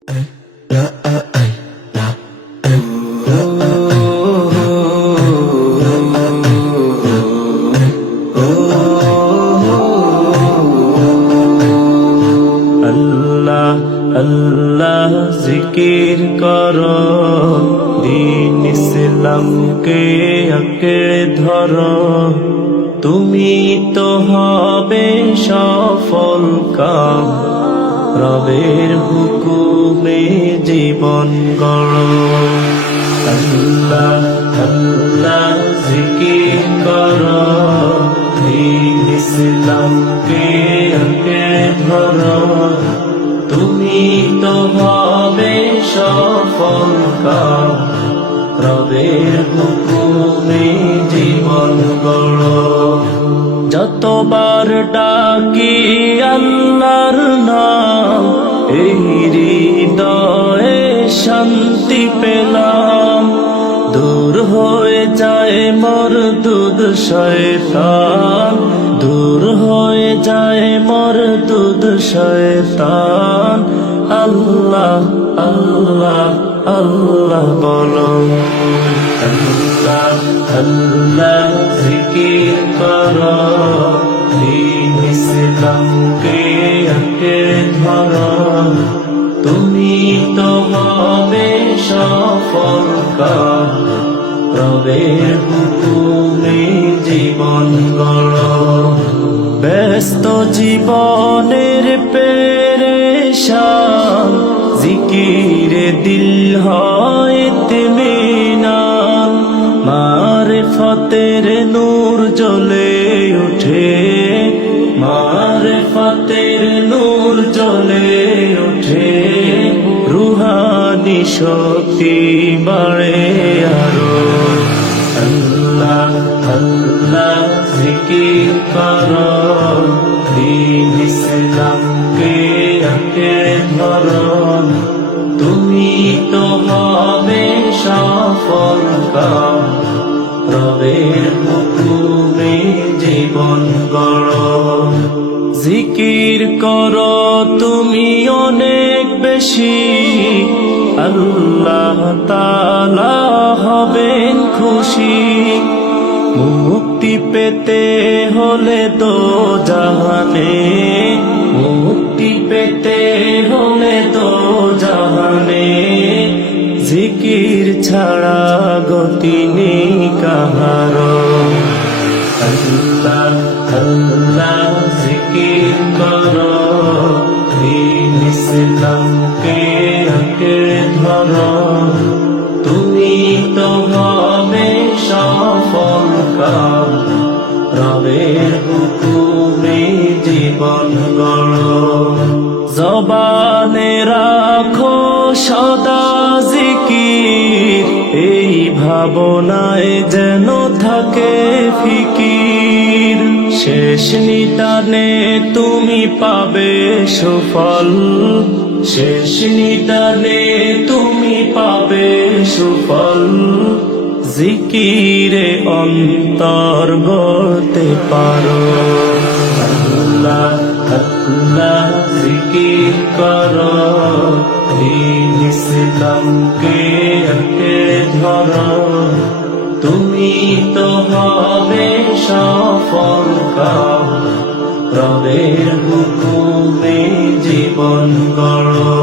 আল্লাহ আল্লাহ জিকির করো, দিন ইসলামকে আঁকড়ে ধরো, তুমি তো হবে সফল কাম, রবের হুকুমে জীবন গড়ো। আল্লাহ আল্লাহ জিকির করো, দিন ইসলামকে আঁকড়ে ধরো, তুমি তো হবে সফল কাম, রবের হুকুমে জীবন গড়ো। যতবার ডাকি আল্লাহর নাম, এই হৃদয়ে শান্তি পেলাম, দূর হয়ে যায় মরদুদ শয়তান, দূর হয়ে যায় মরদুদ শয়তান। আল্লাহ আল্লাহ আল্লাহ বলো, আল্লাহ আল্লাহ জিকির করো, দিন ইসলামকে আঁকড়ে ধরো, তুমি তো হবে সফল কাম, রবের হুকুমে জীবন গড়ো। ব্যস্ত জীবনের পেরেশান, জিকিরে দিল হয় ইত্মিনান, মারিফতের নূর জ্বলে ওঠে, মারিফতের নূর জ্বলে ওঠে, রুহানি শক্তি বাড়ে আরো। আল্লাহ আল্লাহ জিকির করো, দিন ইসলামকে আঁকড়ে ধরো, তুমি তো হবে সফল কাম, রবের হুকুমে জীবন গড়ো। জিকির করো তুমি অনেক বেশি, আল্লাহ তাআলা হবেন খুশি, মুক্তি পেতে হলে দো জাহানে, মুক্তি পেতে হলে দো জাহানে, জিকির ছাড়া গতি নেই কাহারো। আল্লাহ আল্লাহ জিকির করো, দিন ইসলামকে আঁকড়ে ধরো, তুমি তো হবে সফল কাম, রবের হুকুমে জীবন গড়ো। জবানে রাখো সদা জিকির, এই ভাবনায় যেন থাকে ফিকির, শেষ নিদানে তুমি পাবে সুফল, শেষ নিদানে তুমি পাবে সুফল, জিকিরে অন্তর গড়তে পারো। আল্লাহ আল্লাহ জিকির করো, দিন ইসলামকে আঁকড়ে ধরো, তুমি তো হবে সফল কাম, রবের হুকুমে জীবন গড়ো।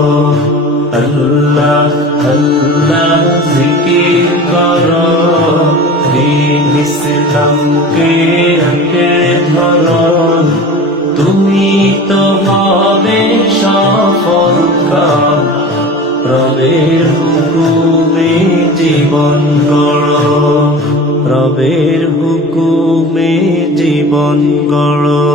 আল্লাহ আল্লাহ জিকির করো, দিন ইসলামকে আঁকড়ে ধরো, তুমি তো হবে সফল কাম, রবের হুকুমে জীবন গড়ো, রবের হুকুমে জীবন গড়ো।